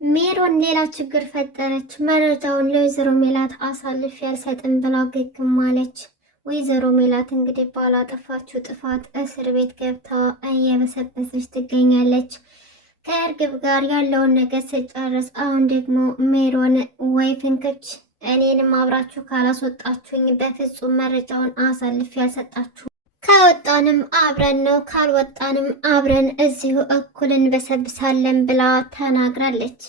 ሜሮን ሌላ ችግር ፈጠረች። መረጃውን ለወይዘሮ ሜላት አሳልፌ አልሰጥም ብላ ግግም አለች። ወይዘሮ ሜላት እንግዲህ ባላጠፋችው ጥፋት እስር ቤት ገብታ እየበሰበሰች ትገኛለች። ከእርግብ ጋር ያለውን ነገር ስጨርስ አሁን ደግሞ ሜሮን ወይ ፍንክች እኔንም አብራችሁ ካላስወጣችሁኝ በፍጹም መረጃውን አሳልፌ አልሰጣችሁ፣ ከወጣንም አብረን ነው ካልወጣንም አብረን እዚሁ እኩል እንበሰብሳለን ብላ ተናግራለች።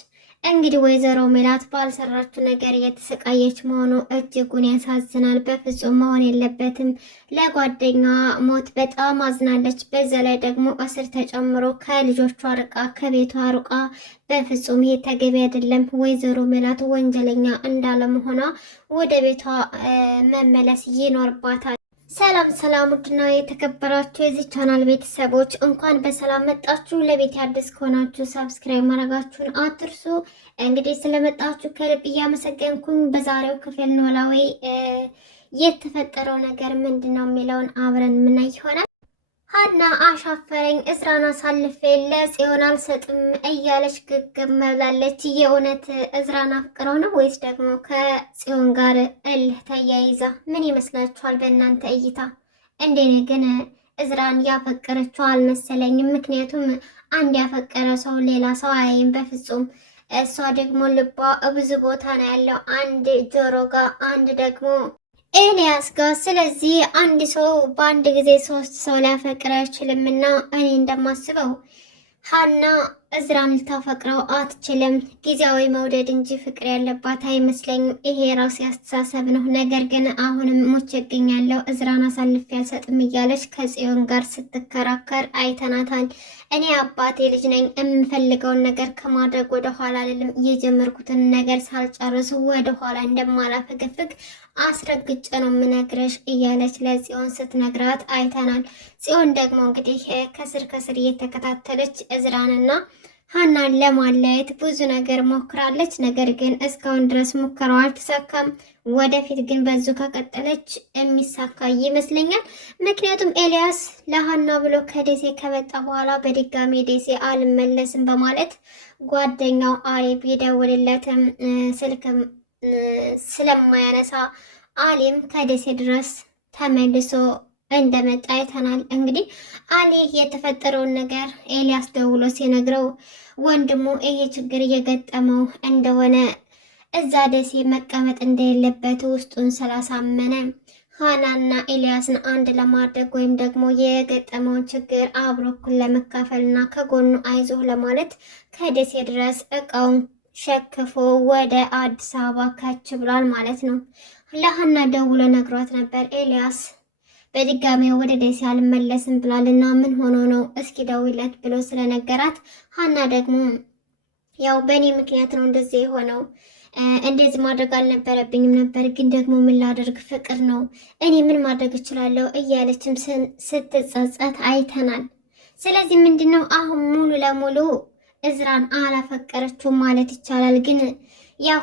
እንግዲህ ወይዘሮ ሜላት ባልሰራችው ነገር እየተሰቃየች መሆኑ እጅጉን ያሳዝናል። በፍጹም መሆን የለበትም። ለጓደኛዋ ሞት በጣም አዝናለች። በዛ ላይ ደግሞ እስር ተጨምሮ ከልጆቿ ርቃ ከቤቷ ርቃ በፍጹም ይሄ ተገቢ አይደለም። ወይዘሮ ሜላት ወንጀለኛ እንዳለመሆኗ ወደ ቤቷ መመለስ ይኖርባታል። ሰላም ሰላም፣ ውድና የተከበራችሁ የዚህ ቻናል ቤተሰቦች እንኳን በሰላም መጣችሁ። ለቤት አዲስ ከሆናችሁ ሰብስክራይብ ማድረጋችሁን አትርሱ። እንግዲህ ስለመጣችሁ ከልብ እያመሰገንኩኝ በዛሬው ክፍል ኖላዊ የተፈጠረው ነገር ምንድን ነው የሚለውን አብረን ምናይ ይሆናል። ሀና አሻፈረኝ እዝራን አሳልፌ ለጽዮን አልሰጥም እያለች ግግም መብላለች። የእውነት እዝራን አፍቅረው ነው ወይስ ደግሞ ከጽዮን ጋር እልህ ተያይዛ? ምን ይመስላችኋል በእናንተ እይታ? እንደኔ ግን እዝራን ያፈቀረችው አልመሰለኝም። ምክንያቱም አንድ ያፈቀረ ሰው ሌላ ሰው አያይም በፍጹም። እሷ ደግሞ ልቧ ብዙ ቦታ ነው ያለው፣ አንድ ጆሮ ጋር፣ አንድ ደግሞ ኤልያስ ጋር። ስለዚህ አንድ ሰው በአንድ ጊዜ ሶስት ሰው ሊያፈቅር አይችልም እና እኔ እንደማስበው ሀና እዝራን ልታፈቅረው አትችልም። ጊዜያዊ መውደድ እንጂ ፍቅር ያለባት አይመስለኝም። ይሄ የራሴ አስተሳሰብ ነው። ነገር ግን አሁንም ሞቼ እገኛለሁ እዝራን አሳልፌ አልሰጥም እያለች ከጽዮን ጋር ስትከራከር አይተናታል። እኔ አባቴ ልጅ ነኝ፣ የምፈልገውን ነገር ከማድረግ ወደ ኋላ አልልም፣ የጀመርኩትን ነገር ሳልጨርስ ወደ ኋላ እንደማላፈገፍግ አስረግጬ ነው የምነግርሽ እያለች ለጽዮን ስትነግራት አይተናል። ጽዮን ደግሞ እንግዲህ ከስር ከስር እየተከታተለች እዝራንና ሀናን ለማለየት ብዙ ነገር ሞክራለች። ነገር ግን እስካሁን ድረስ ሙከራው አልተሳካም። ወደፊት ግን በዙ ከቀጠለች የሚሳካ ይመስለኛል። ምክንያቱም ኤልያስ ለሀና ብሎ ከደሴ ከመጣ በኋላ በድጋሚ ደሴ አልመለስም በማለት ጓደኛው አሌብ ቢደውልለትም ስልክም ስለማያነሳ አሌም ከደሴ ድረስ ተመልሶ እንደመጣ አይተናል። እንግዲህ አሊ የተፈጠረውን ነገር ኤልያስ ደውሎ ሲነግረው ወንድሙ ይሄ ችግር እየገጠመው እንደሆነ እዛ ደሴ መቀመጥ እንደሌለበት ውስጡን ስላሳመነ ሀናና ኤልያስን አንድ ለማድረግ ወይም ደግሞ የገጠመውን ችግር አብሮ እኩል ለመካፈልና ከጎኑ አይዞህ ለማለት ከደሴ ድረስ እቃውን ሸክፎ ወደ አዲስ አበባ ከች ብሏል ማለት ነው። ለሀና ደውሎ ነግሯት ነበር ኤልያስ በድጋሚ ወደ ደሴ አልመለስም ብሏልና ምን ሆኖ ነው እስኪ ደውለት ብሎ ስለነገራት ሀና ደግሞ ያው በእኔ ምክንያት ነው እንደዚህ የሆነው፣ እንደዚህ ማድረግ አልነበረብኝም ነበር፣ ግን ደግሞ ምን ላደርግ ፍቅር ነው፣ እኔ ምን ማድረግ እችላለሁ እያለችም ስትጸጸት አይተናል። ስለዚህ ምንድነው አሁን ሙሉ ለሙሉ እዝራን አላፈቀረችውም ማለት ይቻላል። ግን ያው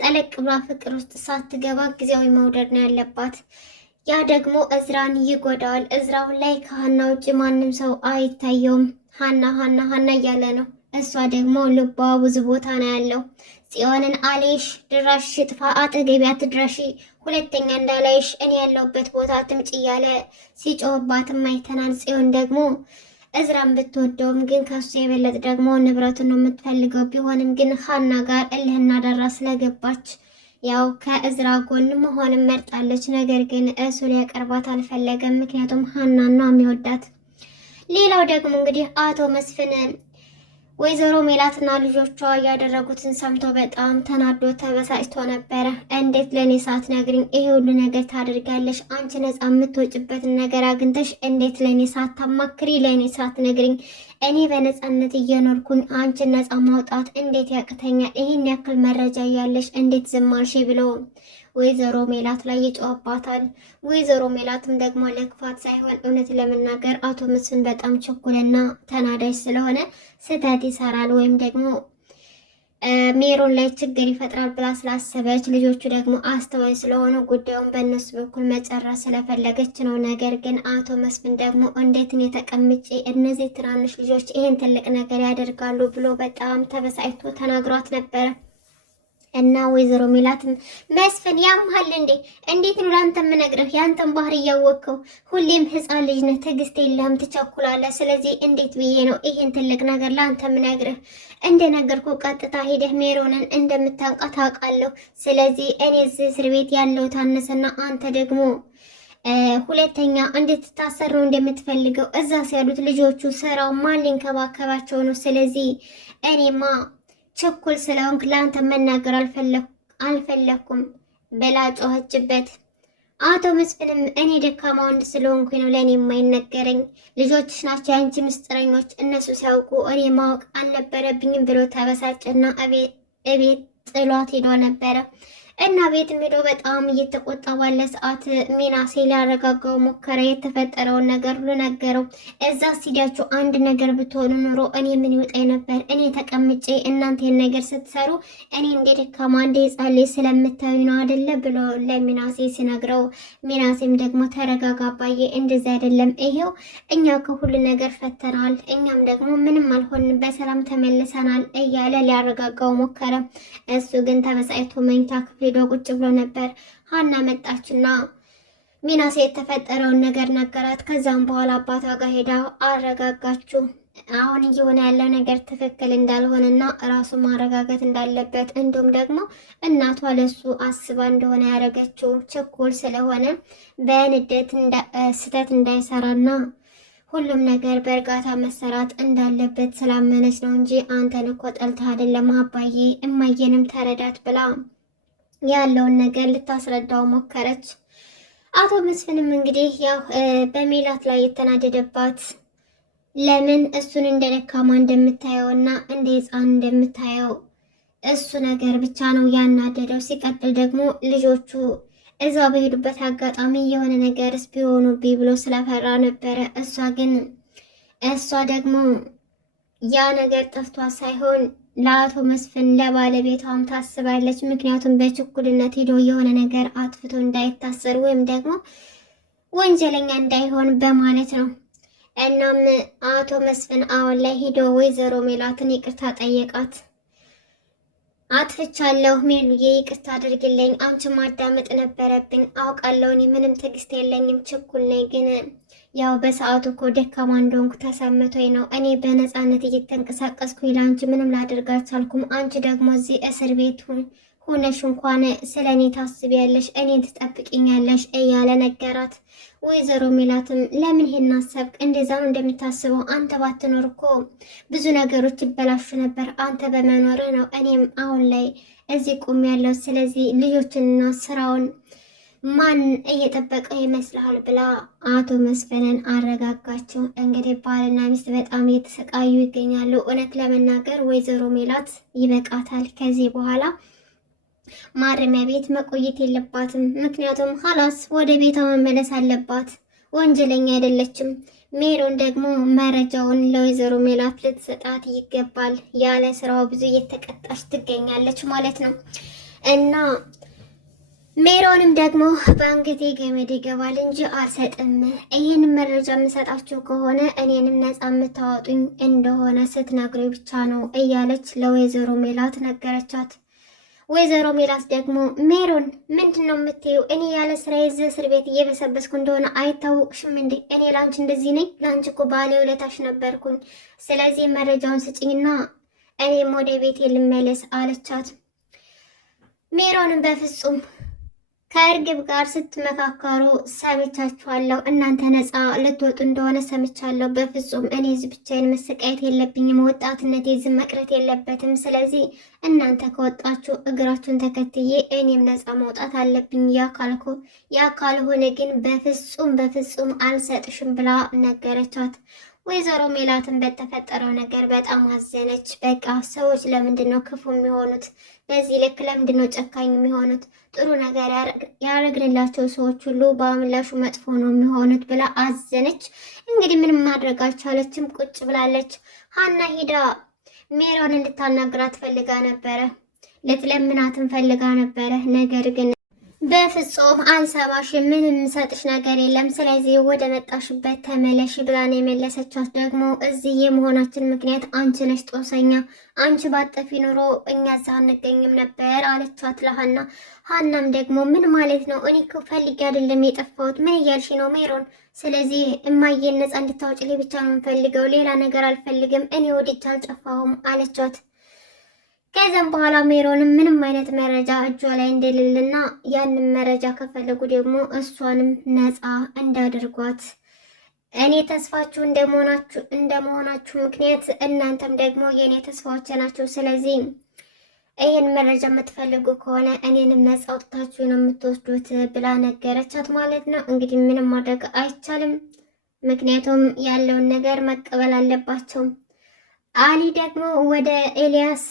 ጠለቅ ብላ ፍቅር ውስጥ ሳትገባ ጊዜያዊ መውደድ ነው ያለባት። ያ ደግሞ እዝራን ይጎዳዋል። እዝራውን ላይ ከሀና ውጭ ማንም ሰው አይታየውም። ሀና ሀና ሀና እያለ ነው። እሷ ደግሞ ልቧ ብዙ ቦታ ነው ያለው። ጽዮንን አሌሽ ድራሽ ጥፋ፣ አጠገቢያ ትድረሺ፣ ሁለተኛ እንዳላይሽ፣ እኔ ያለሁበት ቦታ ትምጭ እያለ ሲጮህባትም አይተናል። ጽዮን ደግሞ እዝራን ብትወደውም ግን ከሱ የበለጥ ደግሞ ንብረቱን ነው የምትፈልገው። ቢሆንም ግን ሀና ጋር እልህና ደራ ስለገባች ያው ከእዝራ ጎን መሆንም መርጣለች። ነገር ግን እሱ ሊያቀርባት አልፈለገም። ምክንያቱም ሀናን ነው የሚወዳት። ሌላው ደግሞ እንግዲህ አቶ መስፍን ወይዘሮ ሜላትና ልጆቿ ያደረጉትን ሰምቶ በጣም ተናዶ ተበሳጭቶ ነበረ። እንዴት ለእኔ ሳትነግሪኝ ይሄ ሁሉ ነገር ታደርጋለሽ? አንቺ ነፃ የምትወጭበትን ነገር አግኝተሽ እንዴት ለእኔ ሳታማክሪ፣ ለእኔ ሳትነግሪኝ እኔ በነፃነት እየኖርኩኝ አንቺን ነፃ ማውጣት እንዴት ያቅተኛል? ይህን ያክል መረጃ እያለሽ እንዴት ዝም አልሽ? ብሎ ወይዘሮ ሜላት ላይ ይጮህባታል። ወይዘሮ ሜላትም ደግሞ ለክፋት ሳይሆን እውነት ለመናገር አቶ መስፍን በጣም ቸኩልና ተናዳጅ ስለሆነ ስህተት ይሰራል ወይም ደግሞ ሜሮን ላይ ችግር ይፈጥራል ብላ ስላሰበች ልጆቹ ደግሞ አስተዋይ ስለሆኑ ጉዳዩን በእነሱ በኩል መጨረስ ስለፈለገች ነው። ነገር ግን አቶ መስፍን ደግሞ እንዴት እኔ ተቀምጬ እነዚህ ትናንሽ ልጆች ይህን ትልቅ ነገር ያደርጋሉ ብሎ በጣም ተበሳጭቶ ተናግሯት ነበረ። እና ወይዘሮ ሜላትም መስፍን ያምሃል እንዴ? እንዴት ነው ላንተ የምነግርህ? ያንተን ባህሪ እያወቅኸው ሁሌም ህፃን ልጅ ነህ፣ ትዕግስት የለህም፣ ትቸኩላለህ። ስለዚህ እንዴት ብዬ ነው ይሄን ትልቅ ነገር ላንተ የምነግርህ? እንደነገርኩህ ቀጥታ ሄደህ ሜሮንን እንደምታውቃት አውቃለሁ። ስለዚህ እኔ እዚህ እስር ቤት ያለው ታነሰና አንተ ደግሞ ሁለተኛ እንድትታሰር ነው እንደምትፈልገው። እዛ ሲያሉት ልጆቹ ስራው ማን ሊንከባከባቸው ነው? ስለዚህ እኔማ ችኩል ስለሆንክ ለአንተ መናገር አልፈለኩም ብላ ጮኸችበት። አቶ መስፍንም እኔ ደካማ ወንድ ስለሆንኩ ነው ለእኔ የማይነገረኝ፣ ልጆችሽ ናቸው የአንቺ ምስጢረኞች፣ እነሱ ሲያውቁ እኔ ማወቅ አልነበረብኝም ብሎ ተበሳጭና እቤት ጥሏት ሄዶ ነበረ። እና ቤትም ሄዶ በጣም እየተቆጣ ባለ ሰዓት ሚናሴ ሊያረጋጋው ሞከረ። የተፈጠረውን ነገር ሁሉ ነገረው። እዛ ሲዳችሁ አንድ ነገር ብትሆኑ ኑሮ እኔ ምን ይውጣኝ ነበር? እኔ ተቀምጬ እናንተ ይህን ነገር ስትሰሩ እኔ እንደ ደካማ እንደ ሕፃን ልጅ ስለምታዩ ነው አይደለ ብሎ ለሚናሴ ሲነግረው፣ ሚናሴም ደግሞ ተረጋጋ አባዬ፣ እንደዚህ አይደለም፣ ይሄው እኛ ከሁሉ ነገር ፈተናል፣ እኛም ደግሞ ምንም አልሆንም፣ በሰላም ተመልሰናል እያለ ሊያረጋጋው ሞከረ። እሱ ግን ተበሳጭቶ መኝታ ክፍል ሄዶ ቁጭ ብሎ ነበር። ሀና መጣችና ሚናሴ የተፈጠረውን ነገር ነገራት። ከዛም በኋላ አባቷ ጋር ሄዳ አረጋጋችሁ። አሁን እየሆነ ያለው ነገር ትክክል እንዳልሆነና ራሱ ማረጋጋት እንዳለበት እንዲሁም ደግሞ እናቷ ለሱ አስባ እንደሆነ ያደረገችው ችኩል ስለሆነ በንዴት ስህተት እንዳይሰራና ሁሉም ነገር በእርጋታ መሰራት እንዳለበት ስላመነች ነው እንጂ አንተን እኮ ጠልተህ አይደለም አባዬ፣ እማዬንም ተረዳት ብላ ያለውን ነገር ልታስረዳው ሞከረች። አቶ መስፍንም እንግዲህ ያው በሜላት ላይ የተናደደባት ለምን እሱን እንደ ደካማ እንደምታየውና እንደ ሕፃን እንደምታየው እሱ ነገር ብቻ ነው ያናደደው። ሲቀጥል ደግሞ ልጆቹ እዛ በሄዱበት አጋጣሚ የሆነ ነገርስ ቢሆኑብኝ ብሎ ስለፈራ ነበረ። እሷ ደግሞ ያ ነገር ጠፍቷ ሳይሆን ለአቶ መስፍን ለባለቤቷም ታስባለች። ምክንያቱም በችኩልነት ሄዶ የሆነ ነገር አጥፍቶ እንዳይታሰር ወይም ደግሞ ወንጀለኛ እንዳይሆን በማለት ነው። እናም አቶ መስፍን አሁን ላይ ሄዶ ወይዘሮ ሜላትን ይቅርታ ጠየቃት። አጥፍቻለሁ ሜሉዬ፣ ይቅርታ አድርግልኝ፣ አንቺ ማዳመጥ ነበረብኝ፣ አውቃለሁ እኔ ምንም ትዕግስት የለኝም፣ ችኩል ነኝ፣ ግን ያው በሰዓቱ እኮ ደካማ እንደሆንኩ ተሰምቶኝ ነው። እኔ በነፃነት እየተንቀሳቀስኩ ለአንቺ ምንም ላደርግ አልቻልኩም። አንቺ ደግሞ እዚህ እስር ቤት ሆነሽ እንኳን ስለ እኔ ታስቢያለሽ፣ እኔን ትጠብቅኛለሽ እያለ ነገራት። ወይዘሮ ሜላትም ለምን ይሄን አሰብክ? እንደዛ ነው እንደምታስበው? አንተ ባትኖር እኮ ብዙ ነገሮች ይበላሹ ነበር። አንተ በመኖርህ ነው እኔም አሁን ላይ እዚህ ቁም ያለው። ስለዚህ ልጆችንና ስራውን ማን እየጠበቀ ይመስልሃል? ብላ አቶ መስፍንን አረጋጋቸው። እንግዲህ ባልና ሚስት በጣም እየተሰቃዩ ይገኛሉ። እውነት ለመናገር ወይዘሮ ሜላት ይበቃታል። ከዚህ በኋላ ማረሚያ ቤት መቆየት የለባትም። ምክንያቱም ሀላስ ወደ ቤቷ መመለስ አለባት። ወንጀለኛ አይደለችም። ሜሮን ደግሞ መረጃውን ለወይዘሮ ሜላት ልትሰጣት ይገባል። ያለ ስራው ብዙ እየተቀጣች ትገኛለች ማለት ነው። እና ሜሮንም ደግሞ በአንገቴ ገመድ ይገባል እንጂ አልሰጥም። ይህን መረጃ የምሰጣችሁ ከሆነ እኔንም ነፃ የምታወጡኝ እንደሆነ ስትነግሩ ብቻ ነው እያለች ለወይዘሮ ሜላት ነገረቻት። ወይዘሮ ሜላት ደግሞ ሜሮን ምንድን ነው የምትይው? እኔ ያለ ስራ የዚህ እስር ቤት እየበሰበስኩ እንደሆነ አይታወቅሽም እንዴ? እኔ ላንቺ እንደዚህ ነኝ? ላንቺ እኮ ባለውለታሽ ነበርኩኝ። ስለዚህ መረጃውን ስጭኝና እኔም ወደ ቤት ልመለስ አለቻት። ሜሮንም በፍጹም ከእርግብ ጋር ስትመካከሩ ሰምቻችኋለሁ። እናንተ ነፃ ልትወጡ እንደሆነ ሰምቻለሁ። በፍጹም እኔ እዚህ ብቻዬን መሰቃየት የለብኝም። ወጣትነቴ እዚህ መቅረት የለበትም። ስለዚህ እናንተ ከወጣችሁ እግራችሁን ተከትዬ እኔም ነፃ መውጣት አለብኝ። ያ ካልሆነ ግን በፍጹም አልሰጥሽም ብላ ነገረቻት። ወይዘሮ ሜላትን በተፈጠረው ነገር በጣም አዘነች። በቃ ሰዎች ለምንድን ነው ክፉ የሚሆኑት? በዚህ ልክ ለምንድን ነው ጨካኝ የሚሆኑት? ጥሩ ነገር ያደረግንላቸው ሰዎች ሁሉ በምላሹ መጥፎ ነው የሚሆኑት ብላ አዘነች። እንግዲህ ምንም ማድረግ አልቻለችም፣ ቁጭ ብላለች። ሀና ሂዳ ሜሮን እንድታናግራት ፈልጋ ነበረ፣ ልትለምናትን ፈልጋ ነበረ። ነገር ግን በፍጹም አልሰማሽም፣ ምንም የምሰጥሽ ነገር የለም፣ ስለዚህ ወደ መጣሽበት ተመለሽ ብላን የመለሰቻት ደግሞ እዚህ የመሆናችን ምክንያት አንቺ ነሽ ጦሰኛ፣ አንቺ ባጠፊ ኑሮ እኛ እዛ አንገኝም ነበር አለቻት ለሀና። ሀናም ደግሞ ምን ማለት ነው? እኔ እኮ ፈልጌ አይደለም የጠፋሁት፣ ምን እያልሽ ነው ሜሮን? ስለዚህ እማዬን ነፃ እንድታወጪልኝ ብቻ ነው የምፈልገው፣ ሌላ ነገር አልፈልግም፣ እኔ ወድጄ አልጠፋሁም አለቻት። ከዚያም በኋላ ሜሮንም ምንም አይነት መረጃ እጇ ላይ እንደሌለና ያንን መረጃ ከፈለጉ ደግሞ እሷንም ነፃ እንዳደርጓት እኔ ተስፋችሁ እንደመሆናችሁ ምክንያት እናንተም ደግሞ የእኔ ተስፋዎች ናቸው። ስለዚህ ይህን መረጃ የምትፈልጉ ከሆነ እኔንም ነፃ አውጥታችሁ ነው የምትወስዱት ብላ ነገረቻት ማለት ነው። እንግዲህ ምንም ማድረግ አይቻልም፣ ምክንያቱም ያለውን ነገር መቀበል አለባቸው። አሊ ደግሞ ወደ ኤልያስ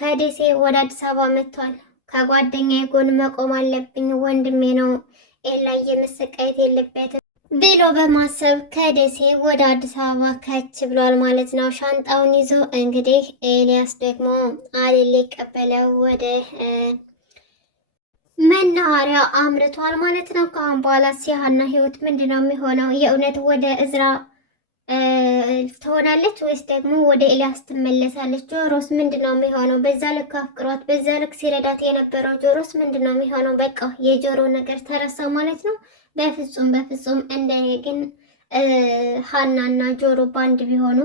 ከደሴ ወደ አዲስ አበባ መጥቷል። ከጓደኛዬ ጎን መቆም አለብኝ፣ ወንድሜ ነው፣ ኤላዬ መሰቃየት የለበትም ብሎ በማሰብ ከደሴ ወደ አዲስ አበባ ከች ብሏል ማለት ነው፣ ሻንጣውን ይዞ። እንግዲህ ኤልያስ ደግሞ አሊን ሊቀበለው ወደ መናኸሪያ አምርቷል ማለት ነው። ከአሁን በኋላ የሀና ህይወት ምንድን ነው የሚሆነው? የእውነት ወደ እዝራ ትሆናለች ወይስ ደግሞ ወደ ኤልያስ ትመለሳለች? ጆሮስ ምንድን ነው የሚሆነው? በዛ ልክ አፍቅሯት በዛ ልክ ሲረዳት የነበረው ጆሮስ ምንድን ነው የሚሆነው? በቃ የጆሮ ነገር ተረሳ ማለት ነው። በፍጹም በፍጹም። እንደኔ ግን ሀናና ጆሮ ባንድ ቢሆኑ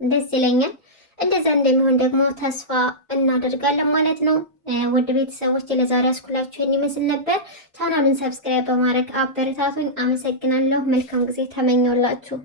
ደስ ይለኛል። እንደዛ እንደሚሆን ደግሞ ተስፋ እናደርጋለን ማለት ነው። ውድ ቤተሰቦች ለዛሬ አስኩላችሁ ይመስል ነበር። ቻናሉን ሰብስክራይብ በማድረግ አበረታቱኝ። አመሰግናለሁ። መልካም ጊዜ ተመኘውላችሁ።